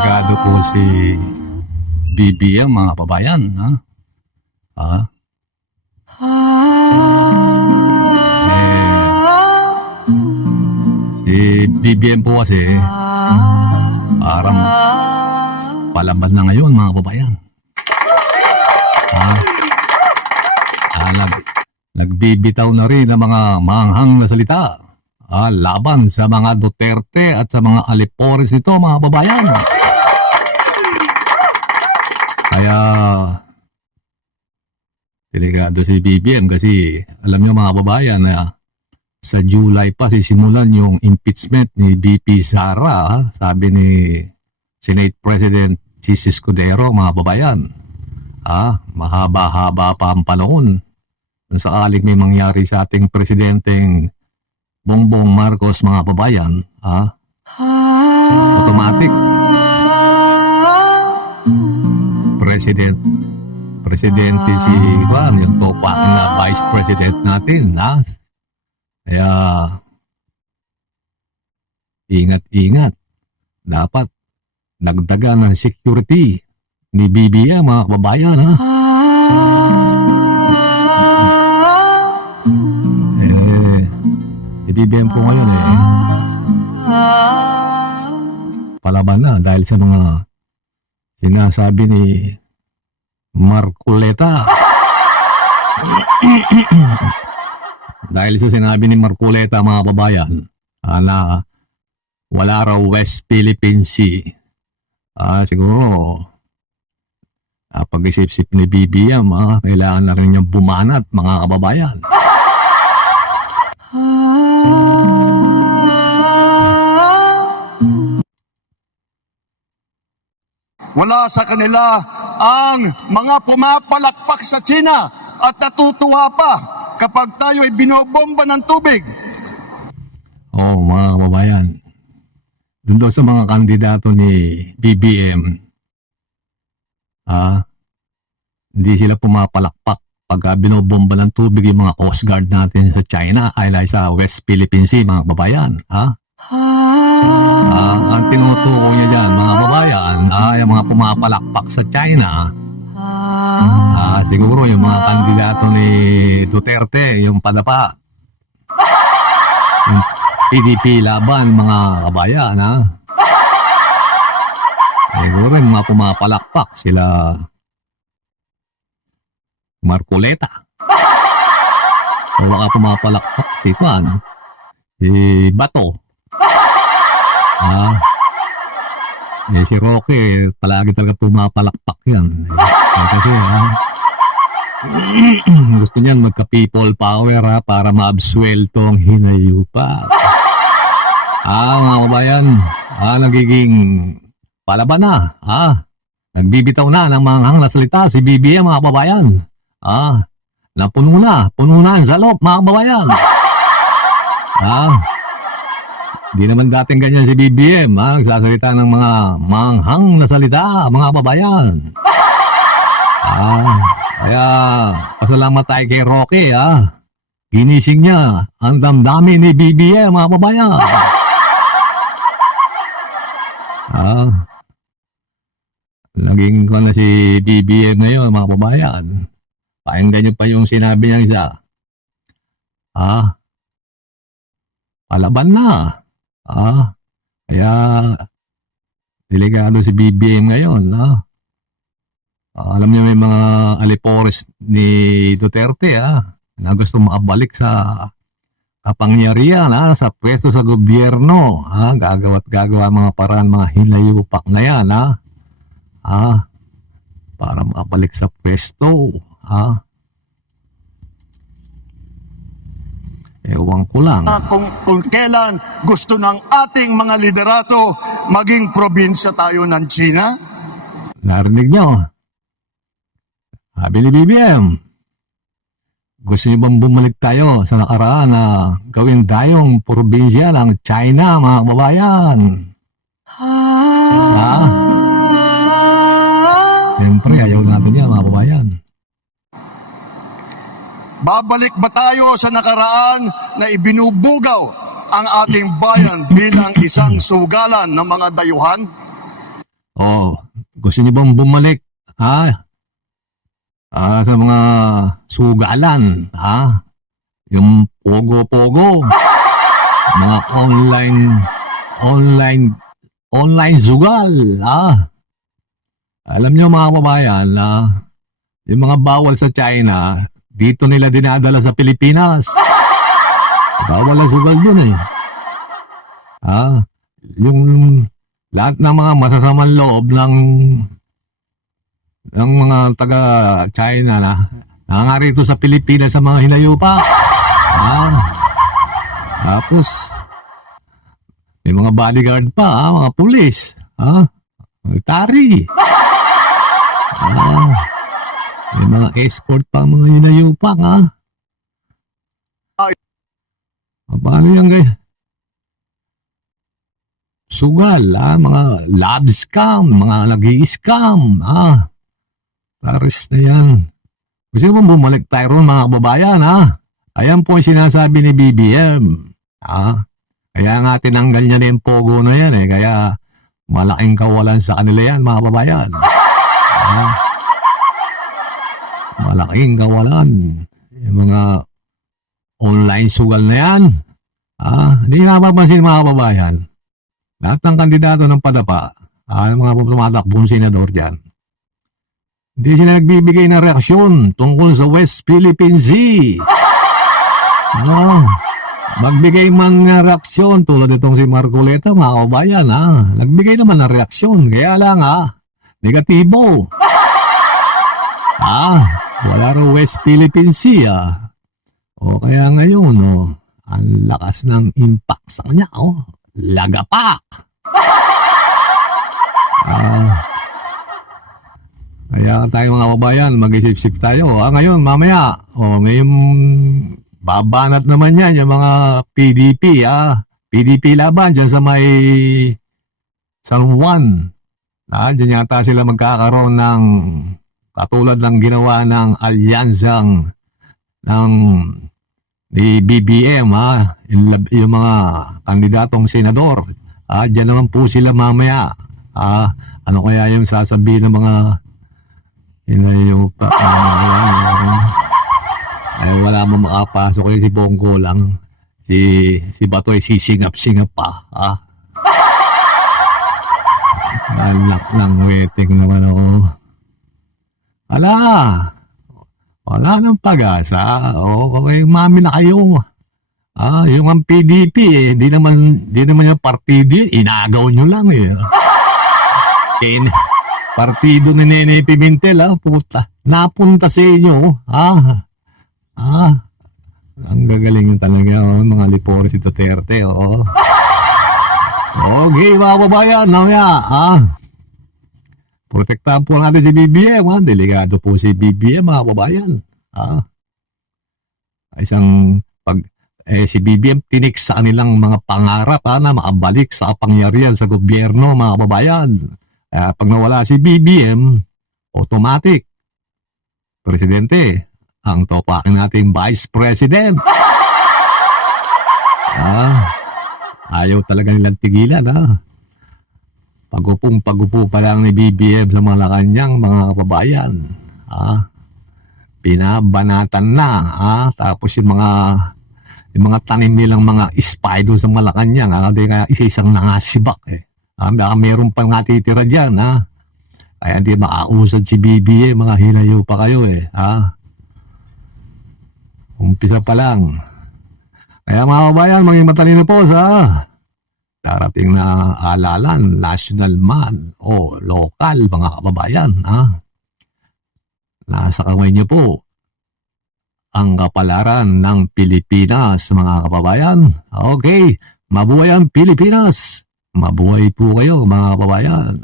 delikado po si BBM, mga kababayan, ha? Ah, si BBM po kasi parang palaban na ngayon, mga kababayan. Nagbibitaw na rin ng mga manghang na salita laban sa mga Duterte at sa mga alipores nito, mga kababayan. Kaya delikado si BBM kasi alam nyo, mga kababayan, na sa July pa sisimulan yung impeachment ni VP Sara, sabi ni Senate President Chis Escudero, mga kababayan. Mahaba-haba pa ang panahon kung sakaling may mangyari sa ating presidenteng Bongbong Marcos, mga kababayan. Automatic presidente si Juan, yung topak na vice president natin, Kaya ingat-ingat, dapat dagdagan ng security ni BBM, mga kababayan, BBM po ngayon palaban na dahil sa mga sinasabi ni Marcoleta. Dahil sa sinabi ni Marcoleta, mga kababayan, na wala raw West Philippine Sea. Siguro pag-isip-isip ni BBM, kailangan na rin niyang bumanat, mga kababayan. Wala sa kanila ang mga pumapalakpak sa China at natutuwa pa kapag tayo ay binobomba ng tubig. Mga kababayan, doon sa mga kandidato ni BBM, hindi sila pumapalakpak pag binobomba ng tubig yung mga Coast Guard natin sa China ay sa West Philippine Sea, mga kababayan. Ang tinutukoy niya dyan, mga kababayan, yung mga pumapalakpak sa China, siguro yung mga kandidato ni Duterte, yung padapa, yung PDP laban, mga kababayan, siguro yung mga pumapalakpak sila Marcoleta, o mga pumapalakpak si Juan, si Bato, si Roque, palagi talaga pumapalakpak yan. Kasi gusto niyan magka-people power para ma-absuelto ang hinayupak. Mga kababayan, nagiging palaban na. Nagbibitaw na ng manghang na salita si BBM, mga kababayan. Puno na ang salop, mga kababayan. Di naman dating ganyan si BBM, nagsasalita ng mga manghang na salita, mga kababayan. Kaya pasalamat tayo kay Roque, ginising niya ang damdamin ni BBM, mga kababayan. Naging ko na si BBM ngayon, mga kababayan. Pakinggan niyo pa yung sinabi niya isa. Palaban na. Kaya delikado si BBM ngayon. Alam niyo, may mga alipores ni Duterte na gusto makabalik sa kapangyarihan, sa pwesto sa gobyerno. Gagawa mga paraan, mga hinayupak na yan, para makabalik sa pwesto. Ewan ko lang. Kung kailan gusto ng ating mga liderato maging probinsya tayo ng China? Narinig nyo? Sabi ni BBM, gusto niyo bang bumalik tayo sa nakaraan na gawin tayong probinsya ng China, mga kababayan? Siyempre, ayaw natin yan, mga kababayan. Babalik ba tayo sa nakaraan na ibinubugaw ang ating bayan bilang isang sugalan ng mga dayuhan? Oh, gusto niyo bang bumalik, sa mga sugalan, yung pogo-pogo, mga online, online sugal, Alam niyo mga kababayan, yung mga bawal sa China, dito nila dinadala sa Pilipinas. Bawal ang sugal dun eh. Yung lahat ng mga masasamang loob ng mga taga China na nangarito sa Pilipinas sa mga hinayupa. Tapos may mga bodyguard pa, mga pulis, military. May mga escort pa mga hinayupa, Paano yan guys? Sugal, mga love scam, mga nag-i-scam, Paris na yan. Gusto mo bumalik tayo ron mga kababayan, Ayan po yung sinasabi ni BBM. Kaya nga tinanggal niya na yung pogo na yan Kaya malaking kawalan sa kanila yan mga kababayan. Malaking kawalan. Yung mga online sugal na yan. Hindi nga mapapansin mga kababayan. Lahat ng kandidato ng padapa, mga tumatakbong senador dyan, hindi sila nagbibigay ng reaksyon tungkol sa West Philippine Sea. Magbigay man ng reaksyon tulad itong si Marcoleta, mga kababayan, nagbigay naman ng reaksyon. Kaya lang, negatibo. Wala raw West Philippine Sea, kaya ngayon, ang lakas ng impact sa kanya, lagapak. Kaya tayo mga kababayan, mag-isip-isip tayo. Ngayon, mamaya, may babanat naman yan, yung mga PDP, PDP laban dyan sa may San Juan. Dyan yata sila magkakaroon ng katulad ng ginawa ng alyansang ng ni BBM, yung mga kandidatong senador. Diyan naman po sila mamaya. Ano kaya yung sasabihin ng mga hinayupa? Ay, wala mo makapasok si Bongo lang. Si Bato ay sisingap-singap pa. Anak ng waiting naman ako. Wala nang pag-asa. Okay, mami na kayo. Yung ang PDP, di naman yung partido yun. Inagaw nyo lang partido ni Nene Pimentel, puta. Napunta sa inyo. Ang gagaling yun talaga, mga lipor si Duterte, Okay, mga babayan, protektahan po natin si BBM, delikado po si BBM, mga babayan. Si BBM tinik sa kanilang mga pangarap na makabalik sa kapangyarihan sa gobyerno, mga kababayan. Pag nawala si BBM, automatic, presidente, ang topakin natin vice president. Ayaw talaga nilang tigilan, Pagupo pa lang ni BBM sa Malacanang, mga kababayan. Binabanatan na, tapos yung mga tanim nilang mga spido sa Malacanang, kaya isa-isang nangasibak, Baka meron pang natitira dyan, Kaya hindi makausad si BBM, mga hinayo pa kayo, Umpisa pa lang. Kaya mga kababayan, maging matalino po sa darating na alalan, national man o local, mga kababayan, Nasa kamay niyo po ang kapalaran ng Pilipinas, mga kababayan. Okay, mabuhay ang Pilipinas. Mabuhay po kayo, mga kababayan.